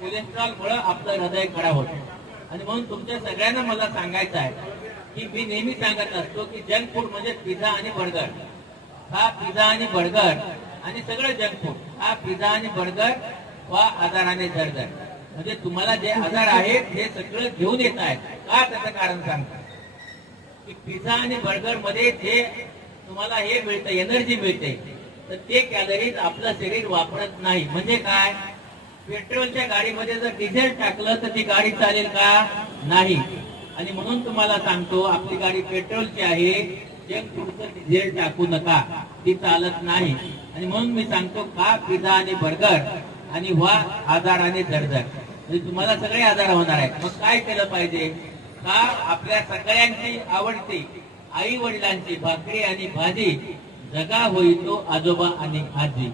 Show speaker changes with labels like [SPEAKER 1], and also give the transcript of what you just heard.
[SPEAKER 1] Cholesterol मुळे आपलं हृदय खराब होतं. आणि म्हणून तुमच्या सगळ्यांना मला सांगायचं आहे की मी नेहमी सांगत असतो की जंक फूड म्हणजे पिझ्झा आणि बर्गर. हा पिझ्झा आणि बर्गर आणि सगळं जंक फूड. हा पिझ्झा आणि बर्गर वा आजाराने जर्जर म्हणजे तुम्हाला जे आजार आहेत हे सगळं घेऊन येत आहेत. का त्याचं कारण सांगतो? की पिझ्झा आणि बर्गरमध्ये जे तुम्हाला हे मिळतं एनर्जी मिळते तर ते कॅलरीज आपलं शरीर वापरत नाही. म्हणजे काय? पेट्रोलच्या गाडीमध्ये जर डिझेल टाकलं तर ती गाडी चालेल का? नाही. आणि म्हणून तुम्हाला सांगतो आपली गाडी पेट्रोलची आहे. जंक तुमचं डिझेल टाकू नका. ती चालत नाही. आणि म्हणून मी सांगतो का पिझ्झा आणि बर्गर आणि वा आजार आणि जर्जर म्हणजे तुम्हाला सगळे आजार होणार आहेत. मग काय केलं पाहिजे? का आपल्या सगळ्यांची आवडती आई वडिलांची भाकरी आणि भाजी जगा होई तो आजोबा आणि आजी.